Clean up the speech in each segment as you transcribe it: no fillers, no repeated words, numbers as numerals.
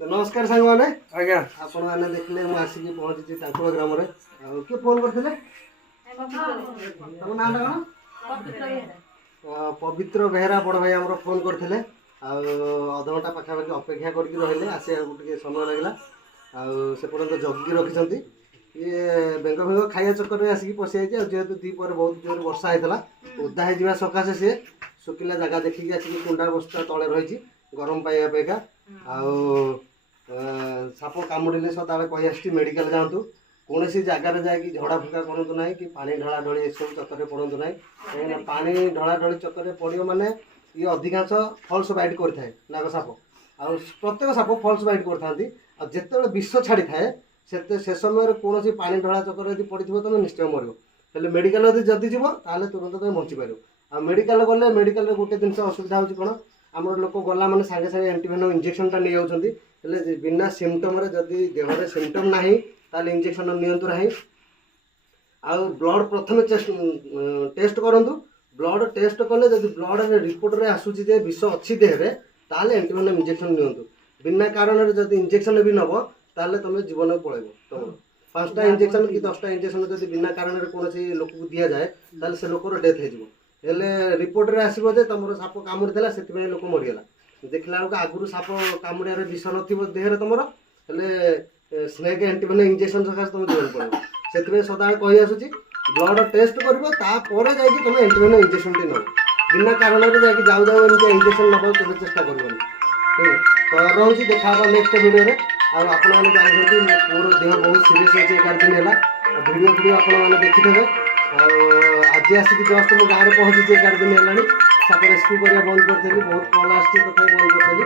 तो नमस्कार सांग मैंने आज्ञा आपण मैंने देखले मु आसिक पहुंची टाकुआ ग्राम रे किए फोन करथिले तम नाम कौन पवित्र बेहरा बड़ भाई हमरो फोन करथिले अध घंटा पाखापाखि अपेक्षा करके रहिले आसिया टिके समय लगला से पर्यंत जगी रखिछंती ये बेंग फेंग खाइया चक्कर में आसिक पशि जाइए जेहेतु दी पर बहुत जोर वर्षा होता ओदा हो सकाशे सी शुखिला जगह देखिए आसिक कुंडा बस्ता तले रही गरम पाइबा पाइका साप कामुड़े सदाबे कही मेडिकल जातु कौन सी जगार जाकि झड़ा फुका करूँ ना कि पानी ढला ढली ये सब चक्कर पड़ू ना कहीं पानी ढला ढली चक्कर पड़ो मैंने ये अधिकांश फल्स बाइट करए नाग साप आ प्रत्येक साप फल्स बाइट करते जिते विष छाड़ी थाए से समय कौन सी पानी ढला चक्कर यदि पड़ी तुम निश्चय मर हेल्ले मेडिकल जदि जीव ताल तुरंत तुम बची पार आ मेडिकल गले मेडिकल गोटे जिन असुविधा हो कौन आम लोक गला मैंने सागे सागे एंटीवेनम इंजेक्शन टा नहीं जाऊँच बिना सिम्पटम जदि देहर सिम्पटम ना ताल इंजेक्शन नियंतु ना आउ ब्लड प्रथम टेस्ट करूँ ब्लड टेस्ट कले जब ब्लड रिपोर्ट रे आसूची जे विष अच्छी देहरे ताल एंटीवेनम इंजेक्शन नियंतु बिना कारण जब इंजेक्शन भी नब ताल तुम जीवन पलैब तुम 5टा इंजेक्शन कि 10टा इंजेक्शन जब बिना कारण कौन लोक को दि जाए ताल से लोकर डेथ हो हेले रिपोर्ट रे आसीबो जे तुमरो साप कामुड़ी से लोक मरीगला देखला बेलू आगुरी साप कामुड़िया विष न देहरे तुम हेले स्नेक एंटीवेनम इंजेक्शन सकाशे तुम जीवन पड़े से सदा कही आसूची ब्लड टेस्ट कर तुम एंटीवेनम इंजेक्शन टी नब बिना कारण जाकि जाऊ जाऊ एमती इंजेक्शन नब केवे चेष्टा कर तो रही देखा नेक्स्ट वीडियो रे आपण मैंने जानते मोर देह बहुत सीरीयस अच्छे 11 दिन है वीडियो वीडियो आपने देखिथे आज आसिक जस्ट मो गाँव में पहुँची 11 दिन है साप रेस्क्यू करने बंद करी बहुत कल आसी तथा बंद करी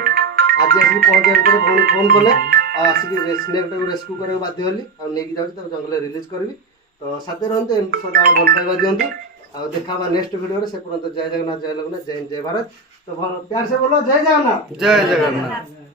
आज आसिक पहुँचा भौणी फोन कले आसिक स्नेक टाइम रेस्क्यू करने बाध्य हली आगे जाऊँगी जंगल रिलीज करी तो साथ रहते सदा भल पाइबा दिंतु आ देखा नेक्स्ट वीडियो से पर्यंत जय जगन्नाथ जय जय भारत तो प्यार से बोलो जय जगन्नाथ जय जगन्नाथ।